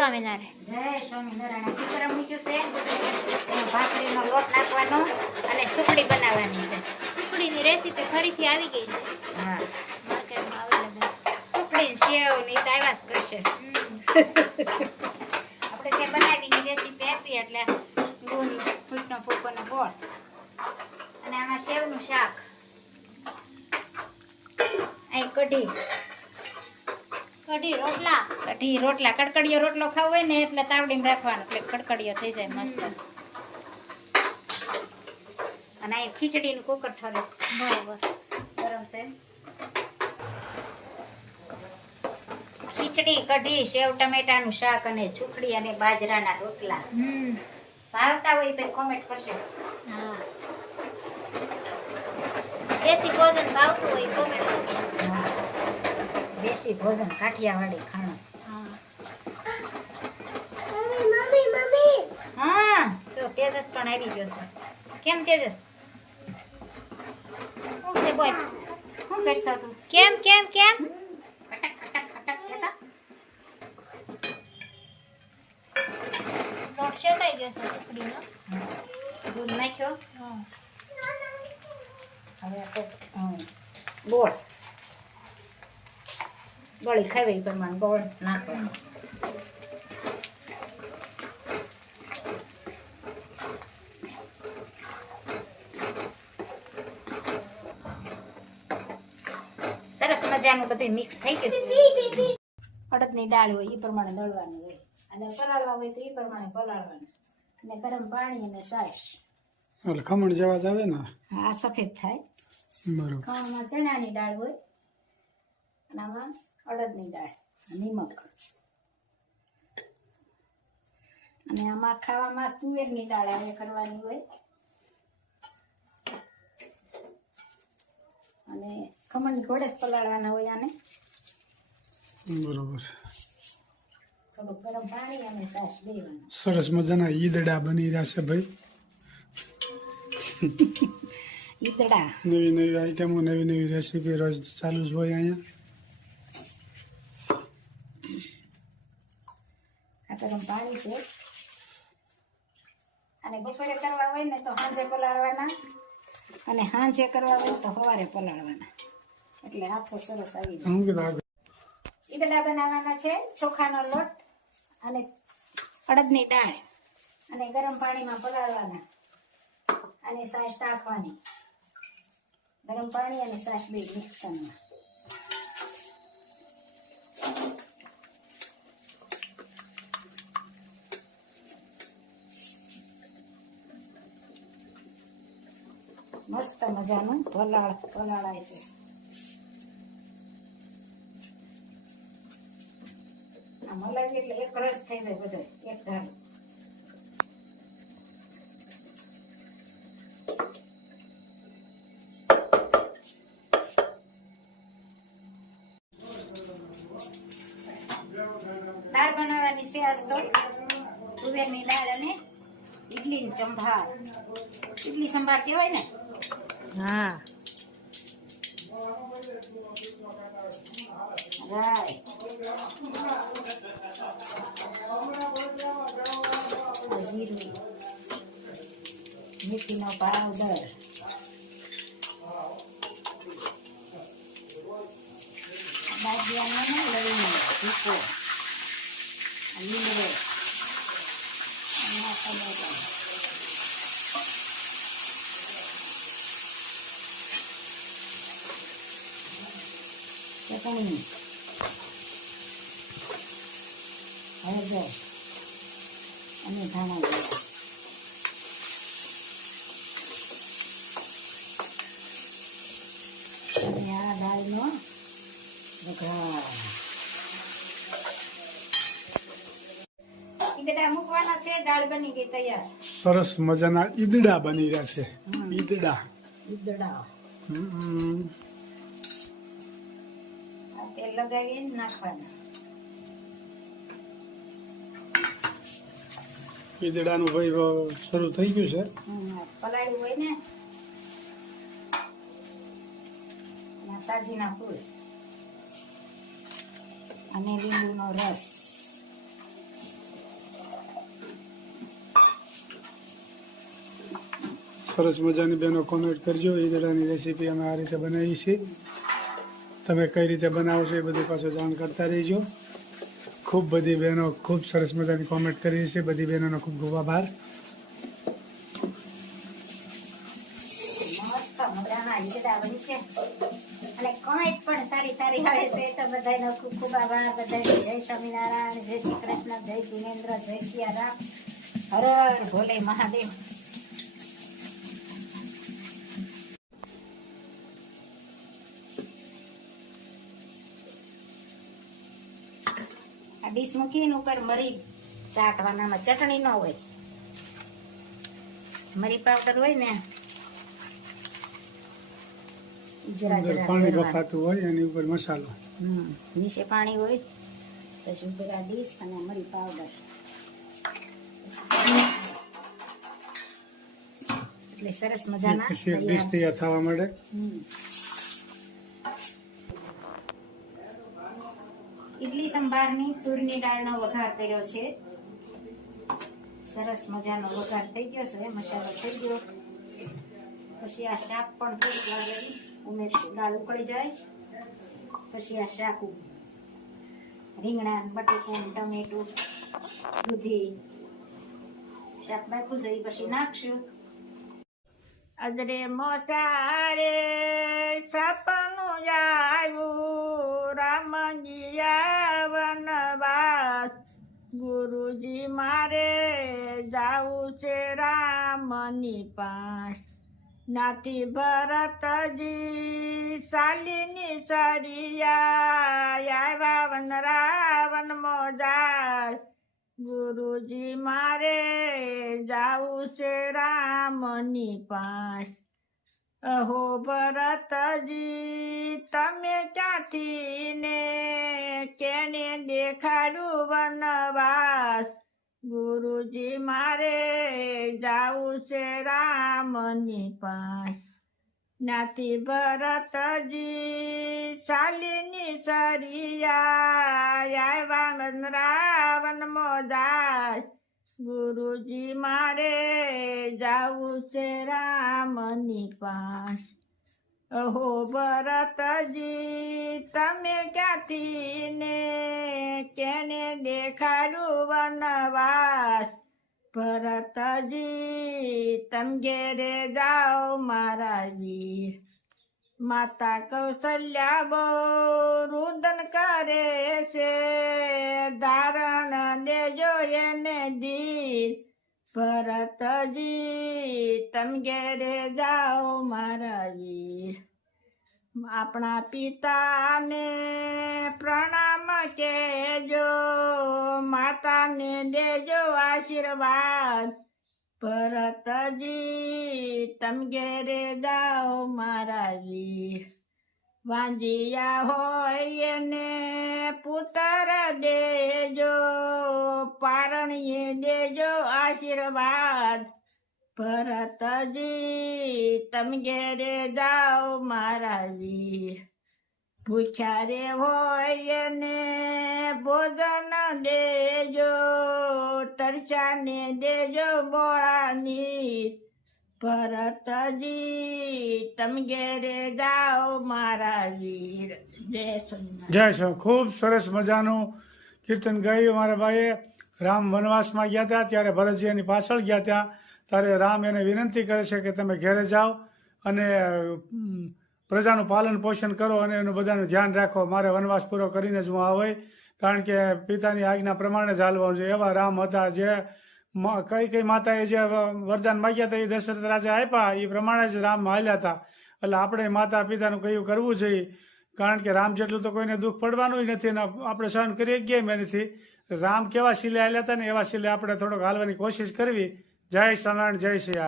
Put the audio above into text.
સ્વામિનારાયણ. જય સ્વામિનારાયણ. વિક્રમ મૂક્યું છે એમાં ભાખરીનો લોટ નાખવાનો અને સુખડી બનાવવાની છે. સુખડીની રેસીપી ફરીથી આવી ગઈ છે હા, માર્કેટમાં અવેલેબલ. સુખડી સેવ ને ઈ તો આવ્યા જ કરશે. આપણે જે બનાવીની રેસીપી આપી એટલે ગુંદ ફૂટનો ફૂકોનો ગોળ અને આમાં સેવનું શાક, અહીં કઢી રોટલા. રોટલા. કડકડીયો રોટલો ખાવો હોય ને એટલે તાવડીમાં રાખવાનો એટલે કડકડીયો થઈ જાય મસ્ત. અને અહીં ખીચડીનું કુકર ઠરે બરોબર. ગરમ છે. ખીચડી, કઢી, સેવ ટમેટાનું શાક અને સુખડી અને બાજરાના રોટલા. ભાવતા હોય તો કોમેન્ટ કરજો. હા, દેશી ભોજન ભાવતું હોય કોમેન્ટ કરજો. દેશી ભોજન, કાઠિયાવાડી ખાણું. હા, તો તેજસ પણ આવી ગયો છે. કેમ તેજસ? શું છે બોલ? શું કરશો તું? કેમ કેમ કેમ ખટક ખટક ખટક કહેતા? લોટ શેકાઈ ગયો છે સુખડીનો. દૂધ નાખ્યો. હા. હવે આપણે ગોળ ગળી ખાવી એ પ્રમાણે ગોળ નાખવાનો. સરસ મજાનું બધું મિક્સ થઈ ગયું. અડદની દાળ હોય એ પ્રમાણે દળવાનું હોય અને પલાળવા હોય તો એ પ્રમાણે પલાળવાનું અને ગરમ પાણી અને છાશ. એટલે ખમણ જેવા જ આવે ને? હા, સફેદ થાય. બરોબર. ખમણમાં ચણાની દાળ હોય અને આમાં અડદની દાળ, નિમક અને આમાં ખાવામાં તુવેરની દાળ આવે કરવાની હોય અને ખમણની ઘોડે જ પલાળવાના હોય. આને બરોબર. થોડુંક ગરમ પાણી અને છાશ દેવાનું. સરસ મજાના ઈદડા બની રહ્યા છે ભાઈ. ઈદડા નવી નવી આઈટમો, નવી નવી રેસીપી રોજ ચાલુ જ હોય અહીંયા. આ ગરમ પાણી છે અને બપોરે કરવા હોય ને તો સાંજે પલાળવાના અને સાંજે કરવા હોય તો સવારે પલાળવાના એટલે હાથો સરસ આવી જાય. શું કીધું આગળ? ઈદડા બનાવવાના છે. ચોખાનો લોટ અને અડદની દાળ અને ગરમ પાણીમાં પલાળવાના અને છાશ નાખવાની. ગરમ પાણી અને છાશ બે મિક્સ કરવાના. મસ્ત મજાનું પલાળાય છે. આ મલાઈ એટલે એક રસ થઈ જાય બધો એક ધારો. દાળ બનાવવાની છે આજ તો. તુવેરની દાળ અને ઈડલી સંભાર. ઈડલી સંભાર કહેવાય ને? હા. રાઈટ. જીરું, મેથીનો પાવડર, બાજિયાનો લવિંગ, ભૂકો, લીમડો, ટમેટા, ચટણી, હળદર અને ધાણા જીરા. અને આ દાળનો વઘાર. ઈદડા મૂકવાના છે. દાળ બની ગઈ તૈયાર. સરસ મજાના ઈદડા બની રહ્યા છે. ઈદડા. ઈદડા હમ. આ તેલ લગાવીને નાખવાના. ઈદડાનું ભાઈ શરૂ થઈ ગયું છે. પલાળ્યું હોય ને સાજીના ફૂલ અને લીંબુનો રસ સરસ મજાની બહેનો કોમેન્ટ કરજો. ઈદડાની રેસીપી અમે આ રીતે બનાવી છે. તમે કઈ રીતે બનાવો છો એ બધી પાછું જાણ કરતા રહીજો. ખૂબ બધી બહેનો ખૂબ સરસ મજાની કોમેન્ટ કરી છે. બધી બહેનોનો ખૂબ ખૂબ આભાર. મસ્ત મજાના ઈદડા બનશે અને કોમેન્ટ પણ સારી સારી આવે છે. તો બધાનો ખૂબ ખૂબ આભાર. બધાને જય સ્વામિનારાયણ, જય શ્રી કૃષ્ણ, જય જીનેન્દ્ર, જય સિયારામ, હર હર ભોલે મહાદેવ. આ ડીશ મૂકીને ઉપર મરી ચાટવાનામાં ચટણી ન હોય, મરી પાવડર હોય ને જરા અંદર જરા પાણી ભરવાનું. બફાતું હોય એની ઉપર મસાલો. નીચે પાણી હોય, પછી ઉપર આ ડીશ અને મરી પાવડર, એટલે સરસ મજાના પછી એક ડીશ તૈયાર થવા માંડે. ઈડલી સંભારની તુરની દાળનો વઘાર કર્યો છે. સરસ મજાનો વઘાર થઈ ગયો છે, મસાલો થઈ ગયો. પછી આ શાક પણ થોડીક વાર ઉમેરશું, દાળ ઉકળી જાય પછી આ શાક રીંગણા, બટેકું, ટમેટું, દૂધી શાક નાખું છે, પછી નાખશું. અદરે મોસારે સપનું આવ્યું, રામજી વનવાસ, ગુરુજી મારે જાવું છે રામની પાસ. નાથી ભરતજી શાલિની સરિયા, આવ્યા વન રાવણ મોજાર, ગુરુજી મારે જાવું છે રામની પાસ. અહો ભરતજી તમે ક્યાંથી ને કેને દેખાડું વનવાસ, ગુરુજી મારે જાવું છે રામની પાસ. નાથી ભરતજી શાલિની સરિયા, આવ્યા રાવણ મોજાર, ગુરુજી મારે જાવું છે રામની પાસ. અહો ભરતજી તમે ક્યાંથી ને કેને દેખાડું વનવાસ, ભરતજી તમ ઘેરે જાઓ મારા વીર. માતા કૌશલ્યા બહુ રુદન કરે છે, ધારણ દેજો એને ધીર. ભરતજી તમ ઘેરે જાઓ મારા વીર. આપણા પિતાને પ્રણામ કહેજો, માતાને દેજો આશીર્વાદ. ભરતજી તમ ઘેરે જાઓ મારા વીર. વાંજિયા હોય એને પુત્ર દેજો, પારણીએ દેજો આશીર્વાદ. ભરતજી તમ ઘેરે જાઓ મારા વીર. ભૂખ્યા રે હોય એને ભોજન દેજો, તરસાને દેજો બોળાની. ભરતજી તમ ઘેરે જાઓ મારા વીર. જય સોમનાથ. જય શ્રી ખૂબ સરસ મજાનું કીર્તન ગાયું મારા ભાઈએ. રામ વનવાસમાં ગયા હતા ત્યારે ભરતજી એની પાછળ ગયા હતા, ત્યારે રામ એને વિનંતી કરે છે કે તમે ઘેરે જાઓ અને પ્રજાનું પાલન પોષણ કરો અને એનું બધાનું ધ્યાન રાખો. મારે વનવાસ પૂરો કરીને જ હું આવે, કારણ કે પિતાની આજ્ઞા પ્રમાણે જ હાલવાનું છે. એવા રામ હતા જે કઈ માતાએ જે વરદાન માગ્યા હતા એ દશરથ રાજા આપ્યા એ પ્રમાણે જ રામ હાલ્યા હતા. એટલે આપણે માતા પિતાનું કયું કરવું જોઈએ, કારણ કે રામ જેટલું તો કોઈને દુઃખ પડવાનું નથી ને આપણે સહન કરી ગયા એનાથી. રામ કેવા શીલે હાલ્યા હતા ને એવા શીલે આપણે થોડોક હાલવાની કોશિશ કરવી. જય સ્વામિનારાયણ, જય શ્રી